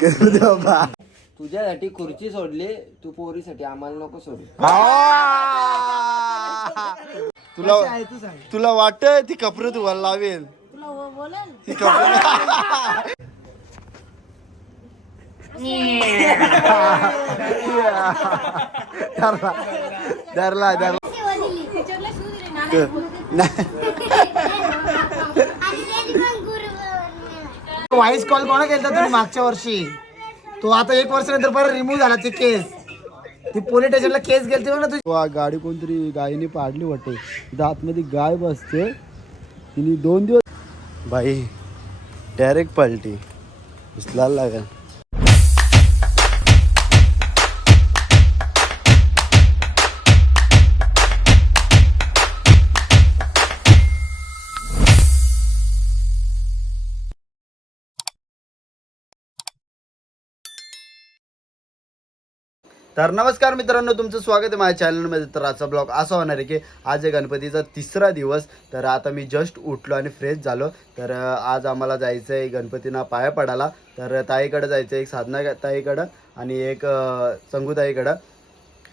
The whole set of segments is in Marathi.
करू दे बाबा. तुझ्यासाठी खुर्ची सोडली, तू पोरीसाठी आम्हाला नको सोडू. तुला वाटत ती कपडे धुवायला लावेल? ती कपडे धरला धरला. व्हॉइस कॉल कोणा केला तुम्ही मागच्या वर्षी? तो आता 1 वर्षानंतर परत रिमूव्ह झाला ते केस. ती पोलीस स्टेशनला केस गेलती बघ ना तुझी. गाडी कोणतरी गायीने पाडली वाटते. तिथं आतमध्ये गाय बसते. तिने 2 दिवस बाई डायरेक्ट पलटी उचलायला लागेल. तर नमस्कार मित्रांनो, तुमचं स्वागत आहे माझ्या चॅनलमध्ये. तर आजचा ब्लॉग असा होणार आहे की आज आहे गणपतीचा 3रा दिवस. तर आता मी जस्ट उठलो आणि फ्रेश झालो. तर आज आम्हाला जायचं आहे गणपतींना पाया पडायला. तर ताईकडं जायचं आहे, एक साधना ताईकडं आणि एक संगूताईकडं.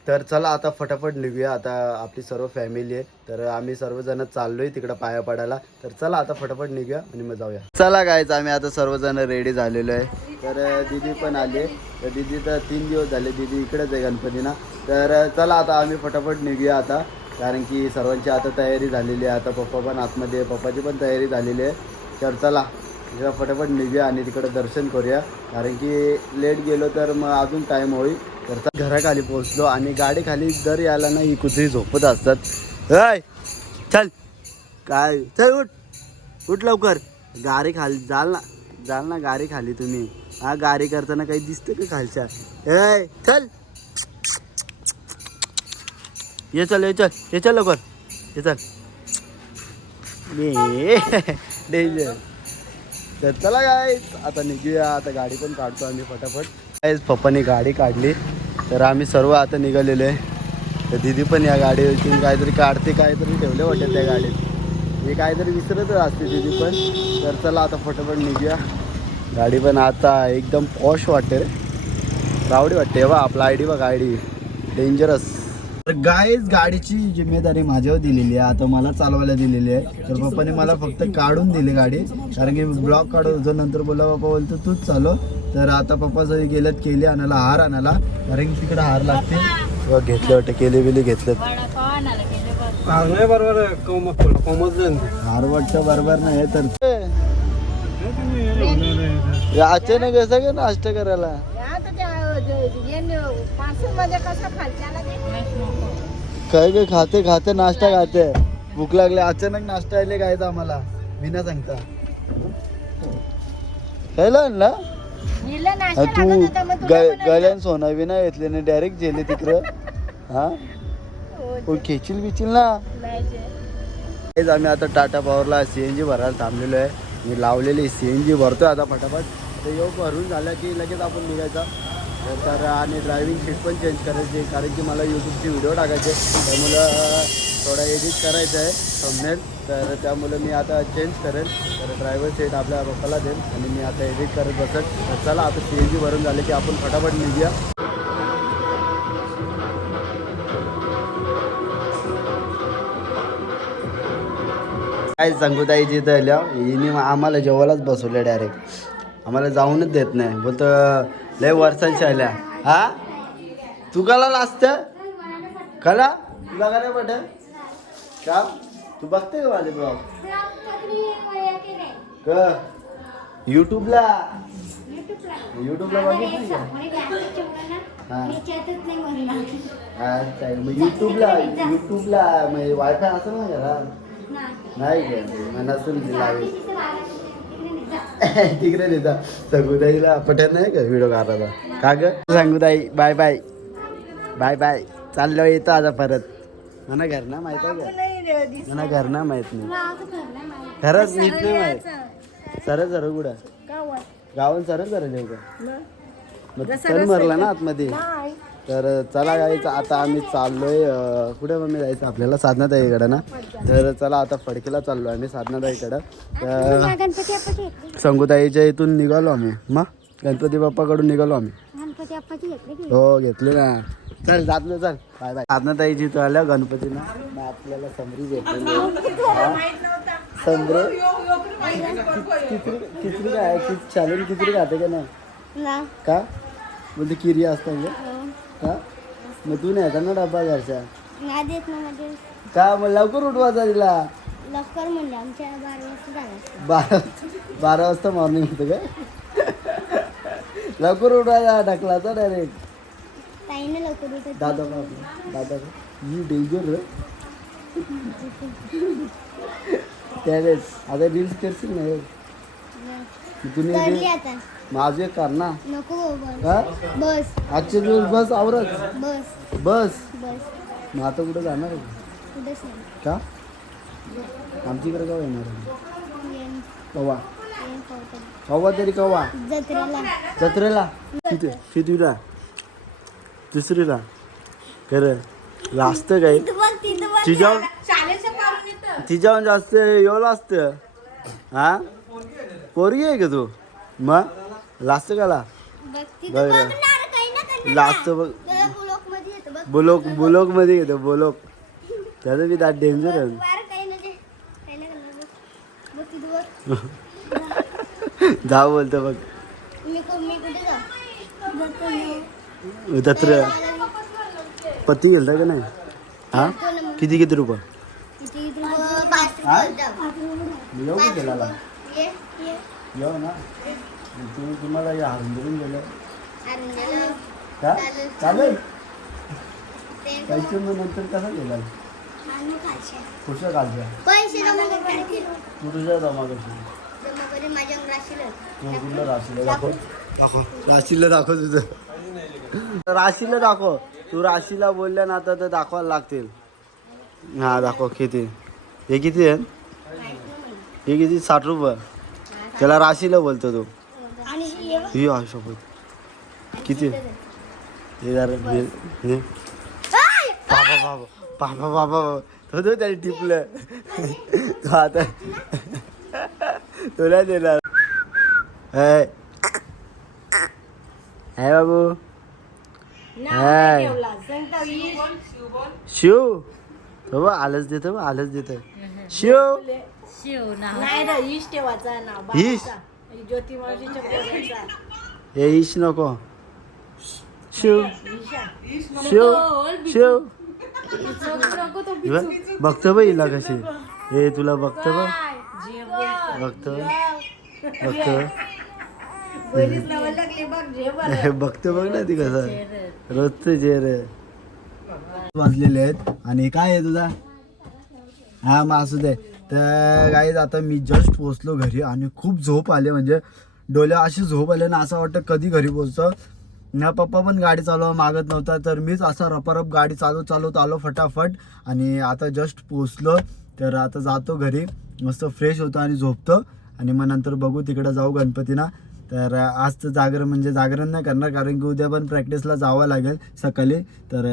तर चला आता फटाफट निघूया. आता आपली सर्व फॅमिली आहे, तर आम्ही सर्वजण चाललो आहे तिकडं पाया पडायला. तर चला आता फटाफट निघूया आणि मग जाऊया. चला गायचं आम्ही आता सर्वजण रेडी झालेलो आहे. तर दीदी पण आले. तर दीदी तर 3 दिवस झाले दीदी इकडेच आहे गणपतीना. तर चला आता आम्ही फटाफट निघूया आता, कारण की सर्वांची आता तयारी झालेली आहे. आता पप्पा पण आतमध्ये, पप्पाची पण तयारी झालेली आहे. तर चला फटाफट निघूया आणि तिकडं दर्शन करूया, कारण की लेट गेलो तर मग अजून टाईम होईल. तर घराखाली पोहोचलो आणि गाडी खाली दर यायला ना ही कुत्री झोपत असतात. अय चल काय, चल उठ लवकर. गाडी खाली जाल ना गाडी खाली तुम्ही. हा गाडी करताना काही दिसतं का खालच्या? ए चल ये चल लवकर ये चल. डेंजर. तर चला गाईज आता निघूया. आता गाडी पण काढतो आम्ही फटाफट. गाईज पप्पाने गाडी काढली तर आम्ही सर्व आता निघालेलो आहे. तर दीदी पण या गाडीवरती काहीतरी काढते, काहीतरी ठेवले वाटते त्या गाडीत. मी काहीतरी विसरतच असते दीदी पण. तर चला आता फटाफट निघूया. गाडी पण आता एकदम पॉश वाटते रे, रावडी वाटते. बा आपला आयडी बघ, आयडी डेंजरस. तर गाईज गाडीची जिम्मेदारी माझ्यावर दिलेली आहे, आता मला चालवायला दिलेली आहे. तर पप्पाने मला फक्त काढून दिली गाडी, कारण की ब्लॉक काढत होतो. नंतर बोला पप्पा बोलतो तूच चालव. तर आता पप्पा सगळी गेलेत केली आणायला, हार आणायला, कारण की तिकडे हार लागते. घेतले वाटते, केले बिले घेतलेत. हार नाही बरोबर, हार वाटतं बरोबर नाही. तर अचानक असं का नाश्ता करायला काय काय खाते नाश्ता खाते. भूक लागले, अचानक नाश्ता आले काय आम्हाला विना सांगता. खायला ना तू गल्यान सोना विना घेतले ना डायरेक्ट गेले तिकडं. हा खेचील बिचील ना. आम्ही आता टाटा पॉवरला CNG भरायला थांबलेलो आहे. मी लावलेली CNG भरतोय आता फटाफट. तर योग भरून झाला की लगेच आपण निघायचा. तर आणि ड्रायव्हिंग सीट पण चेंज करायची, कारण की मला यूट्यूबचे व्हिडिओ टाकायचे, त्यामुळं थोडा एडिट करायचं आहे थंबनेल. तर त्यामुळे मी आता चेंज करेल. तर ड्रायव्हर सीट आपल्या पप्पाला देईल आणि मी आता एडिट करत बसेल. तर चला आता CNG भरून झाले की आपण फटाफट निघूया. काय संगूताईची तर हिने आम्हाला जेवायलाच बसवलं डायरेक्ट. आम्हाला जाऊनच देत नाही, बोलतो लय वर्षांच्या आल्या. हा तू कला लाजतं कला, तुला का नाही पटत का? तू बघते का माझे ब्लॉग का युट्यूबला बघितली का? मग युट्यूबला म्हणजे वायफाय असेल ना घरा? नाही का नसून तिकडे देता. संगूताईला पटत नाही का व्हिडिओ काढायला? का ग संगूताई बाय बाय बाय बाय. चाललो येतो आता परत. मला घर ना माहित आहे का? मला घर ना माहित नाही, खरंच नीट नाही माहित. सरळ सरळ कुठं गावात सरळ सरळ देऊ का? मग चल मरला ना आतमध्ये. तर चला जायचं आता आम्ही चाललोय. कुठे मम्मी जायचं आपल्याला? साधनाताईकडं ना. तर चला आता फडकेला चाललो आम्ही साधनाताईकडं. तर संगूताईच्या इथून निघालो आम्ही. मग गणपती बाप्पाकडून निघालो आम्ही. गणपती बाप्पाची घेतली की हो घेतले ना. चल जातलं चल. Bye bye. आत्ना ताई जिथं आल्या गणपतीनं मग आपल्याला समरी भेटलेली. समरे किचरी काय चालेल किचरी खाते का नाही ना का बोलते किरी असतं का मग तू नाही ना डब्बा घरच्या ना देत ना मध्ये का मग लवकर उठवायचा तिला लवकर म्हणले आमच्या 12 वाजता झालं 12 वाजता मॉर्निंग होतं का लवकर उठवायचा ढकलाचा डायरेक्ट ताईने लवकर उठत दादा ही डेंजर त्यावेळेस आता रील्स करशील नाही तुम्ही करली आता माझे कर ना नको हा बस आजचे दिवस बस आवरत बस बस बस मग आता कुठं जाणार आहे कुठंच नाही का आमच्याकडे केव्हा येणार आहे येईन कव्वा पावसाळ्यात. कव्वा तरी कव्वा जत्रेला जत्रेला कितीला दुसरीला खरं लास्ट काय तिच्याहून जास्त एवढं असतं हा पोरगी आहे का तू मग लास्ट काला बघ लास्ट बघ बुलोक मध्ये घेतो बुलोक त्याचं बी दाट डेंजर आहे जा बोलतो बघ मी कुठे जाऊ दत्र पत्ती गेलता का नाही हा किती किती रुपये येऊ का त्याला येऊ ना तुम्ही तुम्हाला हरून गेलं का चालेल पैसे मग नंतर कसा गेला कुठच्या कालच्या कुठच्या जमा कशी तू कुठलं राशीला दाखव दाखव राशीला दाखव तुझं राशीला दाखव तू राशीला बोलल्या ना आता तर दाखवायला लागतील हा दाखव किती हे किती आहे हे किती 60 रुपये त्याला राशीला बोलतो तू ही सोबत किती हे जरा बाबा बाबा बाबा बाबा तो त्याने टिपलं तो आता तुला देणार हाय बाबू हाय शिव बाबा आलंच देतं आलंच देतं शिव ईश हे ईश नको शिव शिव शिव बघतो बघ हिला कशी हे तुला बघतो बघ बघतो बघतो बघ ना ती कसं रोजचं चेहरे वाजलेले आहेत आणि काय आहे तुझा हा मग असू दे तर गाईज आता मी जस्ट पोचलो घरी आणि खूप झोप आले म्हणजे डोल्या अशी झोप आले ना असं वाटतं कधी घरी पोचतो ना पप्पा पण गाडी चालवा मागत नव्हता तर मीच असा रपारप गाडी चालवत आलो फटाफट आणि आता जस्ट पोचलो तर आता जातो घरी मस्त फ्रेश होतो आणि झोपतो आणि मग नंतर बघू तिकडे जाऊ गणपतीना तर आज तर जागरण नाही करणार कारण की उद्या पण प्रॅक्टिसला जावं लागेल सकाळी तर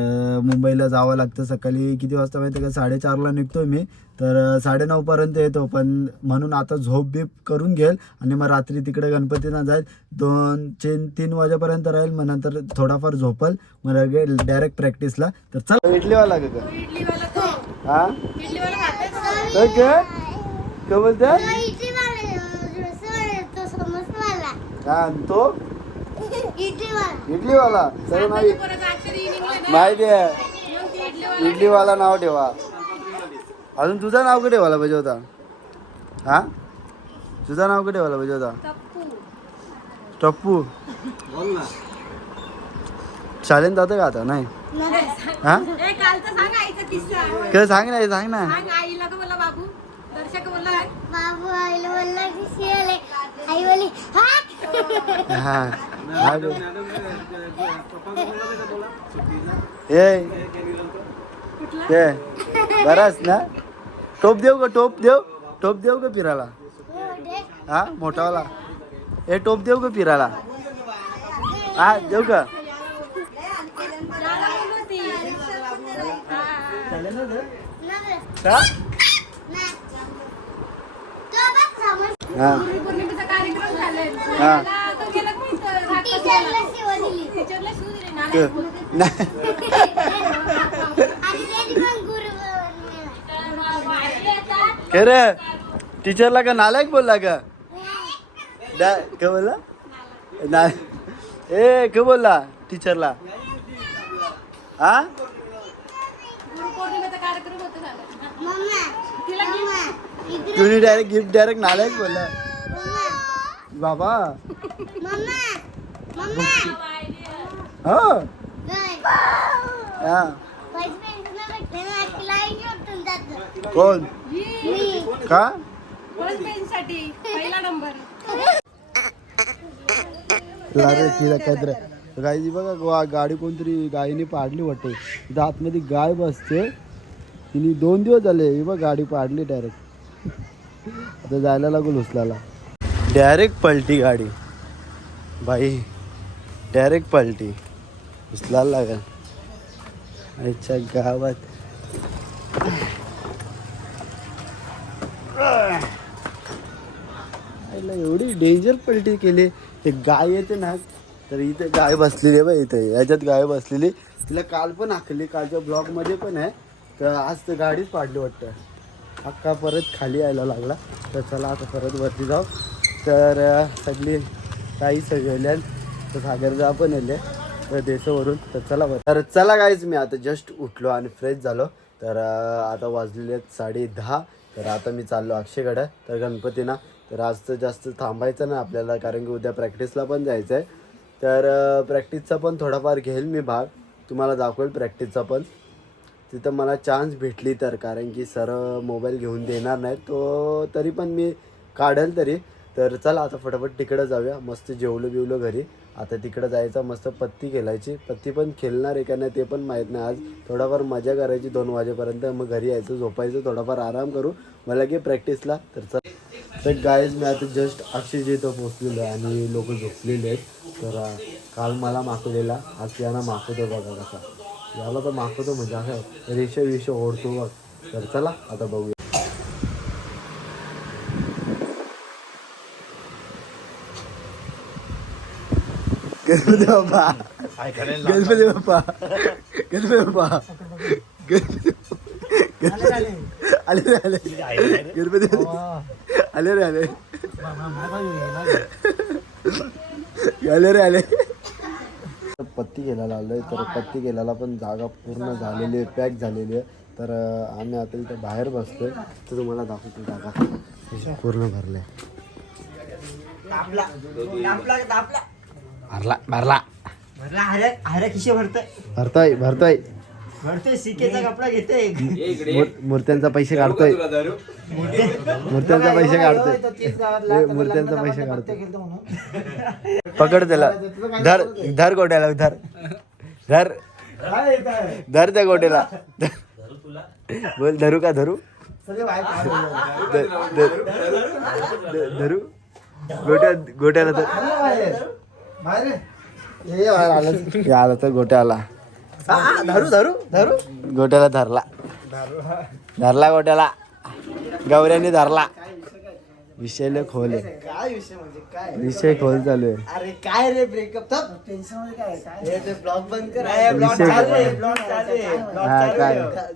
मुंबईला जावं लागतं सकाळी किती वाजता माहिती का 4:30ला निघतो मी तर 9:30पर्यंत येतो पण म्हणून आता झोप बीप करून घेईल आणि मग रात्री तिकडे गणपतीला जाईल 2-3 वाजेपर्यंत राहील मग नंतर थोडाफार झोपल मग डायरेक्ट प्रॅक्टिसला तर चल इडलीवाला का हा काय बोलते हा तो इडलीवाला सर माहिती आहे इडलीवाला नाव ठेवा अजून तुझं नाव कुठे ठेवायला पाहिजे होता हा तुझं नाव कुठे ठेवायला पाहिजे होता टप्पू शाळेत जातं का आता नाही हा काय सांग ना बाबू आईला बोलला की शियाले आई बोली हा ए बराच ना टोप देऊ का फिरायला हा मोठावाला ए टोप देऊ का फिरायला हा देऊ का टीचरला शिवा दिली. नाही. आणि त्यांनी पण गुरु काय रे टीचरला का नालायक बोलला का काय बोलला नाही ए काय बोलला टीचरला हा तुम्ही डायरेक्ट नालायक बोलला बाबा हो हा कोण का अरे तिला काहीतरी गायची बघा गाडी कोणतरी गायीने पाडली वाटते इथं आतमध्ये गाय बसते तिने 2 दिवस झाले ही बघ गाडी पाडली डायरेक्ट आता जायला लागून उचलायला डायरेक्ट पलटी गाडी बाई डायरेक्ट पलटी उचलायला लागेल अच्छा गावात एवढी डेंजर पलटी केली ते गाय येते ना तर इथे गाय बसलेली आहे बा इथे याच्यात गाय बसलेली तिला काल पण हाकली कालच्या ब्लॉगमध्ये पण आहे तर आज तर गाडीच पाडली वाटतं अक्का परत खाली यायला लागला तर चला आता परत वरती जाऊ तर सगळी काही सगळ्या तर सागरचा पण येले तर देशावरून तर चला बरं तर चला गाईच मी आता जस्ट उठलो आणि फ्रेश झालो तर आता वाजलेले आहेत 10:30 तर आता मी चाललो अक्षयकडे तर गणपतीना तर आज तर जास्त थांबायचं नाही आपल्याला कारण की उद्या प्रॅक्टिसला पण जायचं आहे तर प्रॅक्टिसचा पण थोडाफार घेईल मी भाग तुम्हाला दाखवेल प्रॅक्टिसचा पण तिथं मला चान्स भेटली तर कारण की सर मोबाईल घेऊन देणार नाही तो तरी पण मी काढेल तरी तर चला आता फटाफट तिकडं जाऊया मस्त जेवलो बिवलो घरी आता तिकडं जायचं मस्त पत्ती खेळायची पत्ती पण खेळणार आहे का नाही ते पण माहीत नाही आज थोडाफार मजा करायची 2 वाजेपर्यंत मग घरी यायचं झोपायचं थोडाफार आराम करू मला की प्रॅक्टिसला तर चल तर गाईज मी आता जस्ट अक्षय इथं पोचलेलो आहे आणि लोक झोपलेले आहेत तर काल मला मागवलेला आज यांना मागवतो बघा कसा याला तर मागवतो म्हणजे असं रेषा ओढतो बघ तर चला आता बघूया गणपती बाप्पा आले गणपती आले पत्ती घ्यायला आलोय तर पत्ती घ्यायला पण जागा पूर्ण झालेली आहे पॅक झालेली आहे तर आम्ही आता इथं बाहेर बसतोय तर तुम्हाला दाखवतो जागा पूर्ण भरलाय भरतोय सिकेचा कपडा घेते मूर्त्यांचा पैसे काढतोय मूर्त्यांचा पैसे काढतोय पकड त्याला धर गोट्याला धर त्या गोट्याला बोल धरू का धरू गोट्याला तर आला तर गोट्याला गोट्याला धरला गोट्याला गौऱ्याने धरला विषय लय खोल आहे विषय खोल चालू आहे अरे काय रे ब्रेकअप टेन्शन मध्ये काय ते ब्लॉग बंद कर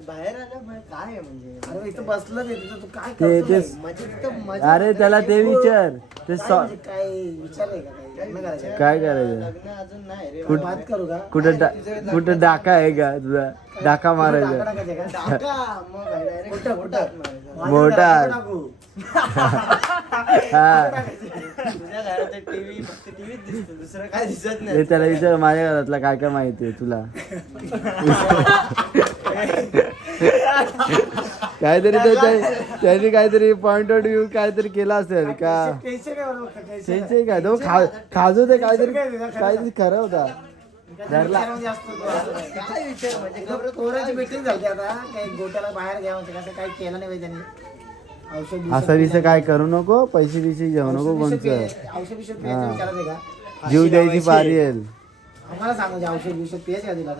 बाहेर आलं काय म्हणजे अरे इथं बसलं तू काय अरे त्याला ते विचार ते काय विचार आहे का काय करायचं अजून नाही रे बात करू का कुठं डाका आहे का तुझा डाका मारायचा मोठा दुसरं काय दिसत नाही त्याला विचार माझ्या घरातला काय काय माहिती आहे तुला काहीतरी त्यांनी काहीतरी पॉइंट ऑफ व्ह्यू काहीतरी केला असेल का त्यांचे काय तो खाजू ते काहीतरी खरं होता धरला मीटिंग झाली आता काही गोट्याला बाहेर घ्यावं कसं काही केलं नाही त्यांनी असं विषय काय करू नको पैसे बिसे घेऊ नको कोणचं जीव द्यायची पारी येईल आम्हाला सांगू औषध विषय पेच का दिला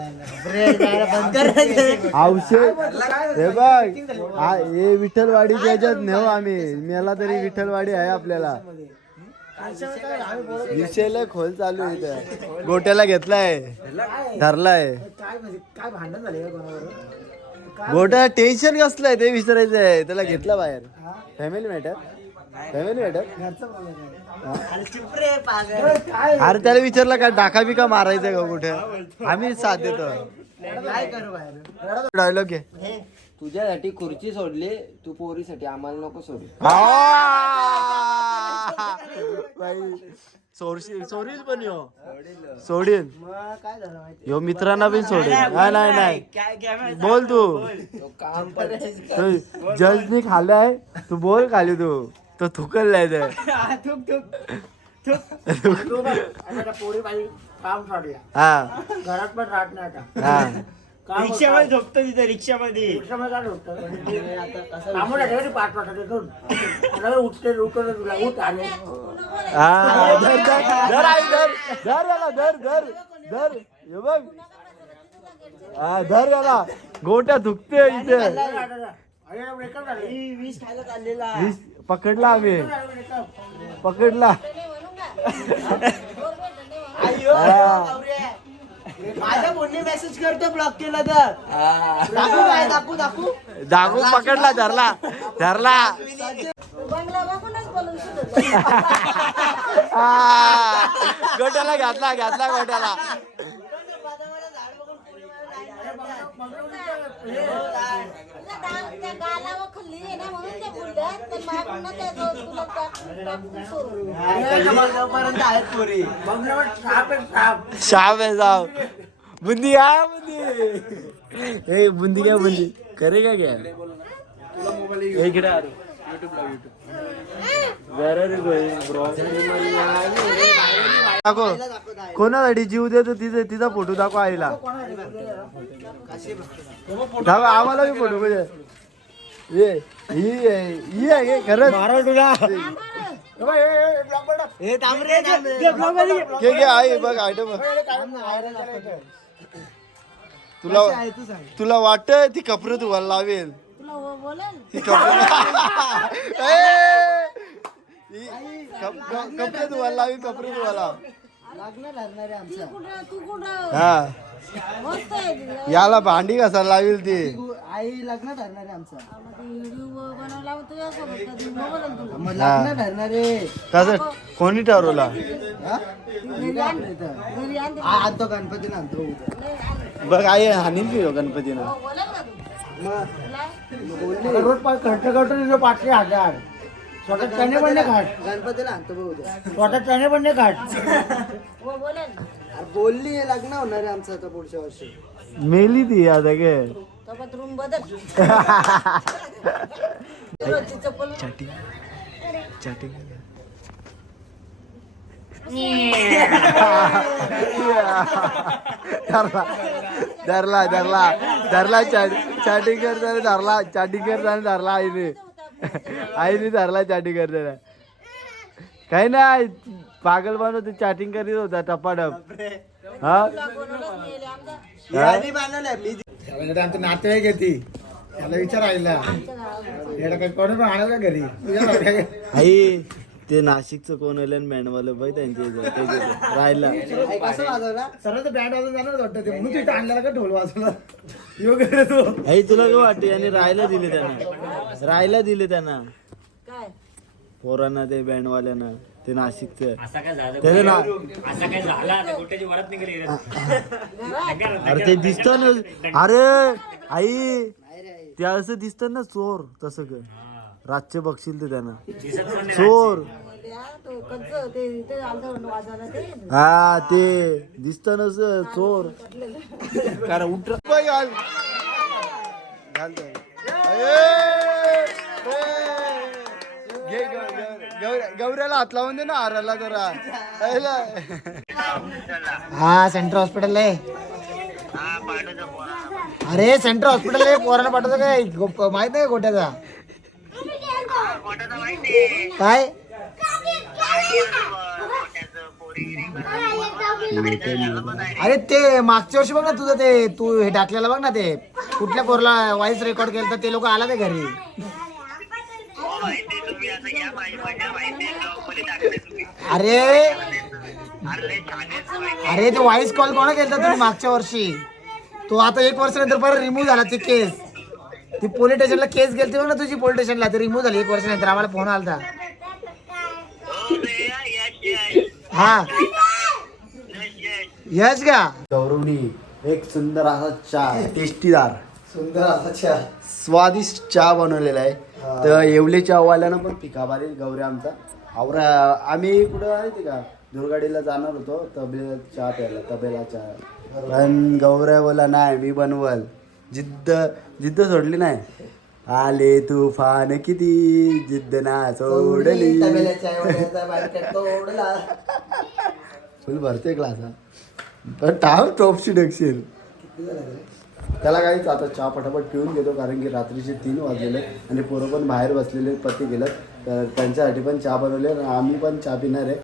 औषध हे बघ हे विठ्ठलवाडी याच्यात नेऊ आम्ही मला तरी विठ्ठलवाडी आहे आपल्याला विषयला खोल चालू आहे इथं. गोट्याला घेतलाय धरलाय. काय म्हणजे काय भांडण झाले का कोणावर? गोट्या टेन्शन कसलंय ते विचारायचं आहे. त्याला घेतला बाहेर. फॅमिली मॅटर घरचं बोलायचं. अरे चुप रे पागल. काय अरे त्याला विचारलं का डाका बिका मारायचं का कुठे. आम्ही साथ देतो. काय करू बाहेर? डायलॉग घे. तुझ्यासाठी खुर्ची सोडली, तू पोरीसाठी आम्हाला नको सोडू. सोडील पण यो सोडील मग काय झालं माहिती? यो मित्रांना पण सोडेल. नाही बोल तू. काम पण जजनी खाल्लाय तू बोल खाली तो थुकललाय ते. तू बघ, आता पोरी बाई काम सोडल्या. हा घरात पण राहत नाही आता. हा रिक्षामध्ये झोपतो तिथे रिक्षामध्ये. रिक्षामध्ये काय होतं? कामाला ठेवली 5 वाजता तिथून. आता उठते उठवलं तुला उठ आले. हा धर आई धर याला धर हे बघ. हा धर याला. गोट्या थुकते इथे. अरे ब्रेकअप झाले. 20 खायला चाललेला. पकडला आम्ही पकडला. माझ्या फोनने मेसेज करतो ब्लॉक केला तर. दाखवू काय दाखवू दागू पकडला धरला बंगला बघूनच बोलून सुद्धा गोट्याला घातला गोट्याला. त्या गालावर खाल्ली आहे ना म्हणून ते बोलल्या तर मागून ना त्या तुला टाकून सोडून जोपर्यंत आहेत पोरी. बंगल्यावर साप आहे, साप. शाम आहे जाव. बुंदी ए बुंदी क्या बुंदी करेगा क्या. इकडे आ दाखव कोणासाठी जीव देतो तिचा फोटो दाखव आईला. दाखव आम्हाला बी फोटो म्हणजे ही आहे खरंच. हे थांब रे. घे आई बघ आयटम. तुला वाटत ती कपडे तुम्हाला लावेल. तुला बोलेल ती कपडे तुम्हाला लावेल कपडे तुम्हाला. तू कुठं हा मस्त आहे. याला भांडी कसायला लावेल ती. आई लग्न ठरणार आहे आमचं. व्हिडिओ बनवला तुझ्यासोबत कधी बोलेल तुला मग लग्न ठरणार आहे. कसं कोणी ठरवला. घरी आण घरी आण आणतो गणपतीला आणतो उद्या. बघ आई हानील की गणपतीनं. बोलेल का तू तुला रोज खर्च 5,000. स्वतः त्याने पण नाही खाट. गणपतीला आणतो बघ उद्या. स्वतः त्याने पण नाही खाट. हो बोलेल अरे बोलली लग्न होणार आहे आमचं आता पुढच्या वर्षी. मेली ती आता गे. सोबत रूम बदल रोजची चप्पल धरला चॅटिंग करताना धरला आईने धरला चॅटिंग करताना. काही नाही पागल बनवतो चॅटिंग करीत होता टपाटप. हा बनवलंच नाही आमचा याने बांधलं मी. आमचं नातेवाईक येते त्याला विचारायला कोणी पण आणाल का घरी. आई ते नाशिकचं कोण आलं मॅनवालं बाई त्यांचे राहिला. कसं वाजवला. सर्व तर बँड वाजून जाणार वाटतं ते म्हणून तिथं आणलेला का ढोल वाजवला. योग रे तो. आई तुला काय वाटते आणि राहायला दिले त्यांना काय पोरांना ते बँडवाल्यांना ते नाशिकचं. असा काय झालं त्याचं ना असा काय झाला ते गोट्याची वरात निघाली. अरे ते दिसत ना. अरे आई ते असं दिसत ना चोर तसं का रातचे बघशील ते त्यांना चोर. तो कंच ते इथे आलतं वाजायला ते हा ते दिसत नस चोर. कारण उठ गौऱ्याला हात लावून दे ना हाराला जरा. हा सेंट्रल हॉस्पिटल आहे. अरे सेंट्रल हॉस्पिटल आहे. पोरांना पाठवतो काय माहित नाही गोट्याचा काय. अरे ते मागच्या वर्षी बघ ना तुझं ते तू हे टाकलेलं बघ ना ते कुठल्या पोरला व्हॉइस रेकॉर्ड केलं तर ते लोक आला ते घरी. अरे अरे ते व्हॉइस कॉल कोणा केलता तुम्ही मागच्या वर्षी? तो आता 1 वर्षानंतर परत रिमूव्ह झाला ती केस. ती पोलीस स्टेशनला केस गेलती बघ ना तुझी, पोलीस स्टेशनला ती रिमूव्ह झाली 1 वर्षानंतर. आम्हाला फोन आलता. हा यश का गौरवनी एक सुंदर असा चहा, टेस्टीदार सुंदर असा चहा. स्वादिष्ट चहा बनवलेला आहे. तर येवले चहावाल्यानं पण पिका मारेल गौरी आमचा आवरा. आम्ही कुठं माहिती का दुर्गाडीला जाणार होतो तबेला चहा प्यायला, तबेला चहा. पण गौऱ्या बोला नाही मी बनवल. जिद्द सोडली नाही. आले तुफान किती जिद्द ना सोडली. तबेल्याच्या आईवडिलांचा बायका तोडला. फुल भरते क्लास हा. पण टाव टॉपशी डकशील त्याला काहीच. आता चहा पटापट पिऊन घेतो कारण की रात्रीचे 3 वाजलेले आणि पोरं पण बाहेर बसलेले, पती गेलं तर त्यांच्यासाठी पण चहा बनवले आणि आम्ही पण चहा पिणार आहे.